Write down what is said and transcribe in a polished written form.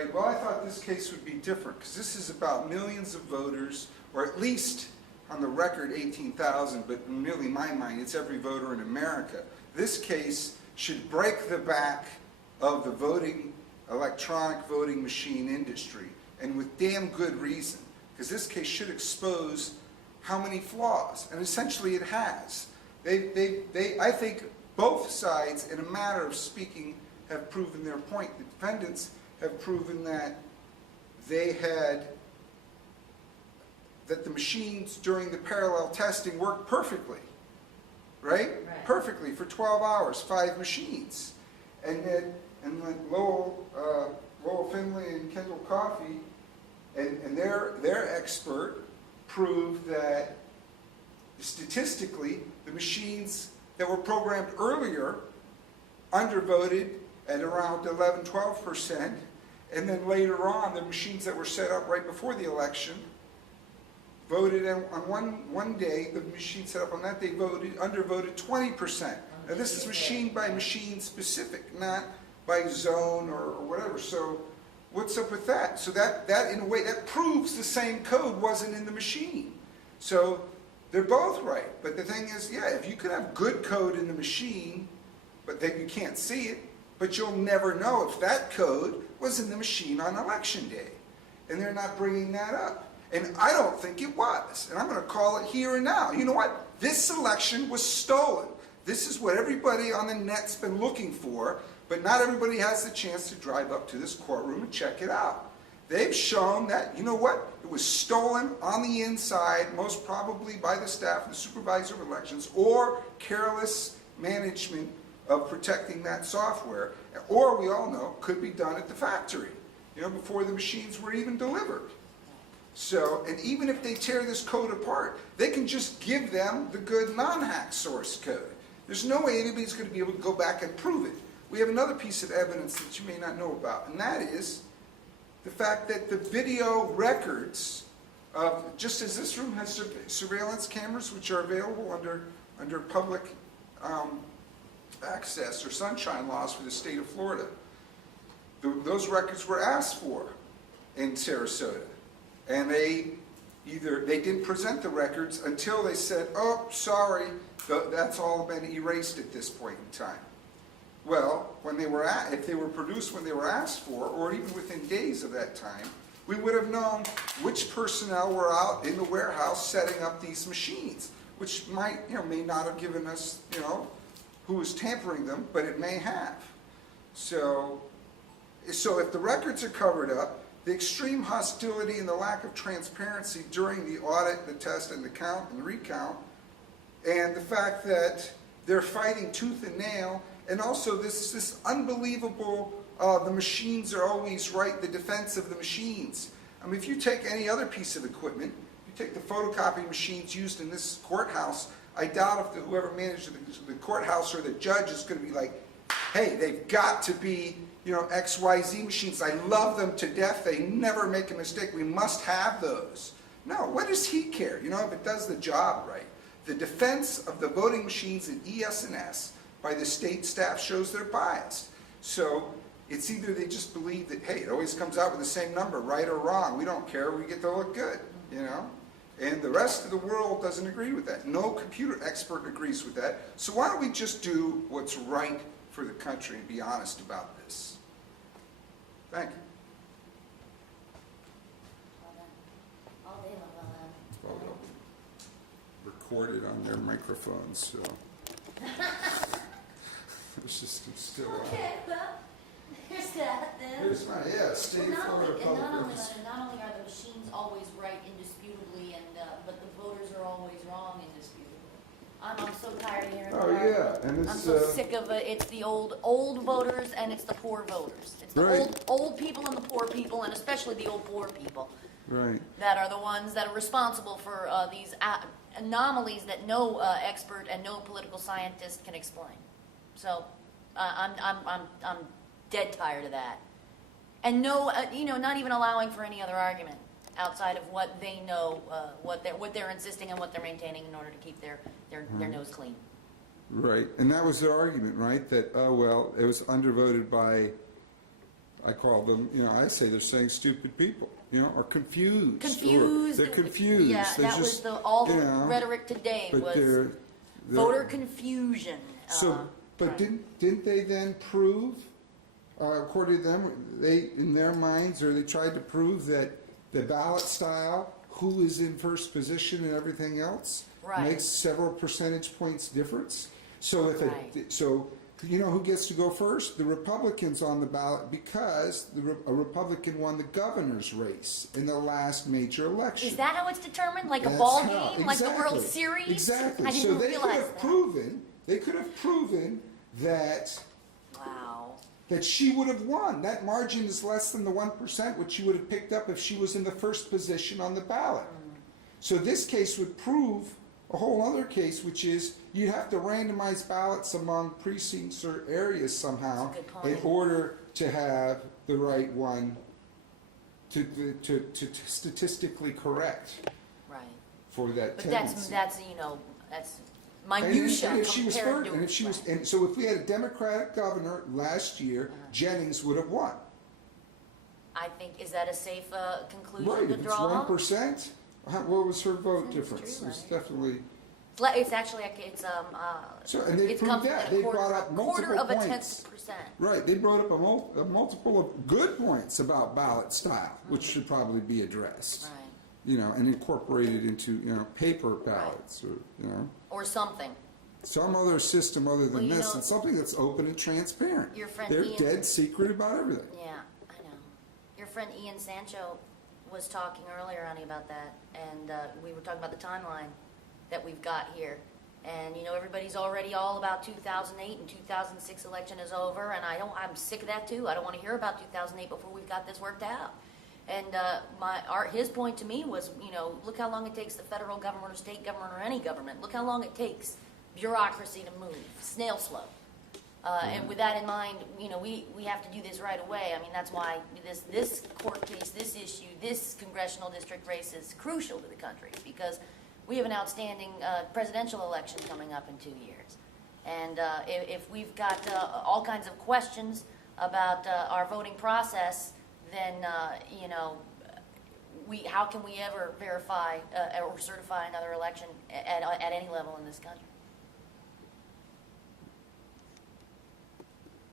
Right, well, I thought this case would be different, because this is about millions of voters, or at least on the record 18,000, but really in my mind, it's every voter in America. This case should break the back of the electronic voting machine industry, and with damn good reason, because this case should expose how many flaws, and essentially it has. I think both sides, in a matter of speaking, have proven their point. The defendants have proven that that the machines during the parallel testing worked perfectly, right? Perfectly for 12 hours, 5 machines. And then Lowell Finley and Kendall Coffey and their expert proved that statistically the machines that were programmed earlier undervoted at around 11–12%, and then later on the machines that were set up right before the election voted on one day, the machine set up on that day undervoted 20%. Now this is machine by machine specific, not by zone or whatever. So what's up with that? So that in a way, that proves the same code wasn't in the machine. So they're both right. But the thing is, yeah, if you could have good code in the machine, but then you can't see it, but you'll never know if that code was in the machine on election day. And they're not bringing that up. And I don't think it was. And I'm going to call it here and now. You know what? This election was stolen. This is what everybody on the net's been looking for, but not everybody has the chance to drive up to this courtroom and check it out. They've shown that, you know what? It was stolen on the inside, most probably by the staff and the supervisor of elections, or careless management of protecting that software, or we all know could be done at the factory, you know, before the machines were even delivered. So, and even if they tear this code apart, they can just give them the good non-hack source code. There's no way anybody's going to be able to go back and prove it. We have another piece of evidence that you may not know about, and that is the fact that the video records of, just as this room has surveillance cameras which are available under public access or sunshine laws for the state of Florida, those records were asked for in Sarasota, and they didn't present the records until they said, oh, sorry, that's all been erased at this point in time. Well, if they were produced when they were asked for, or even within days of that time, we would have known which personnel were out in the warehouse setting up these machines, which may not have given us, who was tampering them, but it may have. So if the records are covered up, the extreme hostility and the lack of transparency during the audit, the test, and the count and the recount, and the fact that they're fighting tooth and nail, and also this unbelievable, the machines are always right, the defense of the machines. I mean, if you take any other piece of equipment, you take the photocopy machines used in this courthouse, I doubt if whoever managed the courthouse or the judge is going to be like, hey, they've got to be, XYZ machines. I love them to death. They never make a mistake. We must have those. No, what does he care? If it does the job right. The defense of the voting machines in ES&S by the state staff shows they're biased. So it's either they just believe that, hey, it always comes out with the same number, right or wrong. We don't care. We get to look good, And the rest of the world doesn't agree with that. No computer expert agrees with that. So why don't we just do what's right for the country and be honest about this? Thank you. Well, they'll record it on their microphones, so. It's just still on. Okay, well, here's that then. Here's my, State Florida Public Service. Not only are the machines always right indisputably, but the voters are always wrong indisputably. I'm so tired of hearing that. And I'm so sick of it. It's the old voters and it's the poor voters. It's the old people and the poor people, and especially the old poor people. Right. That are the ones that are responsible for these anomalies that no expert and no political scientist can explain. So I'm dead tired of that. And no, not even allowing for any other argument outside of what they know, what they're insisting and what they're maintaining in order to keep their nose clean. Right, and that was their argument, right? That, oh well, it was undervoted by I call them, I say they're saying stupid people, or confused. Confused. Or they're confused. Yeah, They're that just, was all the you know, rhetoric today but was they're- voter confusion. So, but right. didn't they then prove, according to them, they, in their minds, or they tried to prove that the ballot style, who is in first position and everything else, Right. makes several percentage points difference? So if Right. you know who gets to go first? The Republicans on the ballot, because a Republican won the governor's race in the last major election. Is that how it's determined? Like a That's ball how- game? Like the World exactly. Series? Exactly. I didn't So they could realize have that. proven. They could have proven that Wow. she would have won. That margin is less than the 1%, which she would have picked up if she was in the first position on the ballot. So this case would prove a whole other case, which is you have to randomize ballots among precincts or areas somehow That's a good point. in order to have the right one to statistically correct Right. for that But tendency. that's minutia And if she was compared first, to. and if she was, right. and so if we had a Democratic governor last year, Jennings would have won. I think, is that a safe conclusion Right, to if it's draw? 1%, what was her vote That's difference? true, It's right? definitely, It's actually, so, and they it's proved come that, from they a quarter, brought up quarter multiple of a points. 10%. Right, they brought up a multiple of good points about ballot style, which should probably be addressed. Right. And incorporated into, paper ballots, or, Or something. some other system other Well, than you this, know, and something that's open and transparent. your friend They're Ian- dead secret about everything. Yeah, I know. Your friend Ian Sancho was talking earlier, honey, about that, and we were talking about the timeline that we've got here. And everybody's already all about 2008 and 2006 election is over, and I'm sick of that too. I don't want to hear about 2008 before we've got this worked out. And his point to me was, look how long it takes the federal government or state government or any government. Look how long it takes bureaucracy to move, snail slow. And with that in mind, we have to do this right away. I mean, that's why this court case, this issue, this congressional district race is crucial to the country, because we have an outstanding presidential election coming up in 2 years. And if we've got all kinds of questions about our voting process, then, how can we ever verify or certify another election at any level in this country?